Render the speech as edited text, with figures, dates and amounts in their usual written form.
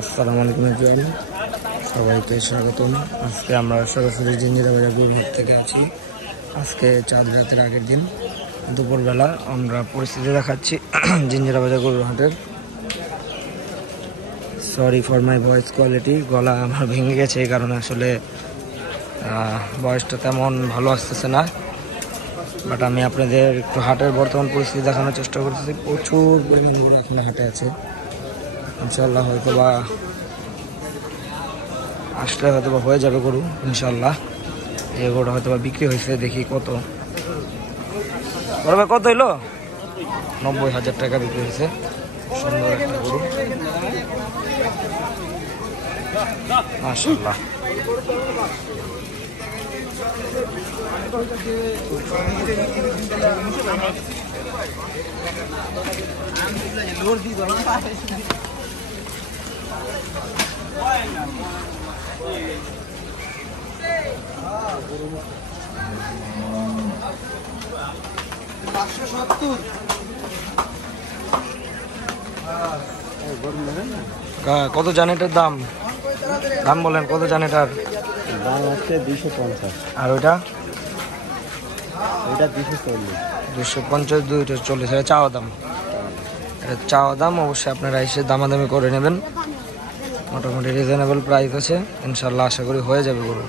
আসসালামু আলাইকুম এভরিওয়ান, সবাইকে স্বাগতম। আজকে আমরা সরাসরি জিঞ্জিরা বাজার গুলহাট থেকে আছি। আজকে চাঁদ রাতের আগের দিন দুপুরবেলা আমরা পরিস্থিতি দেখাচ্ছি জিঞ্জিরা বাজার গুলহাটের। Sorry for my voice quality, গলা আমার ভেঙে গেছে এই কারণে আসলে বয়সটা তেমন ভালো আসতেছে না। বাট আমি আপনাদের একটু হাটের বর্তমান পরিস্থিতি দেখানোর চেষ্টা করতেছি। প্রচুর পরিমাণ গরু এখন হাটে আছে। ইনশাল্লাহ হয়তো বা আসলে হয়তো বা হয়ে যাবে গরু ইনশাল্লাহ। এই গরুটা হয়তো বা বিক্রি হয়েছে, দেখি কত কত হইলো। 90,000 টাকা বিক্রি হয়েছে। সুন্দর একটা গরু মাশাআল্লাহ। কত জান এটার দাম? দাম বলেন, কত জান এটার দাম হচ্ছে 250। আর ওইটা? ওইটা 240। 250, 240 এটা চাওয়া দাম। এটা চাওয়া দাম, অবশ্যই আপনারা এসে দামাদামি করে নেবেন। মোটামুটি রিজনেবল প্রাইস আছে, ইনশাল্লাহ আশা করি হয়ে যাবে গরু।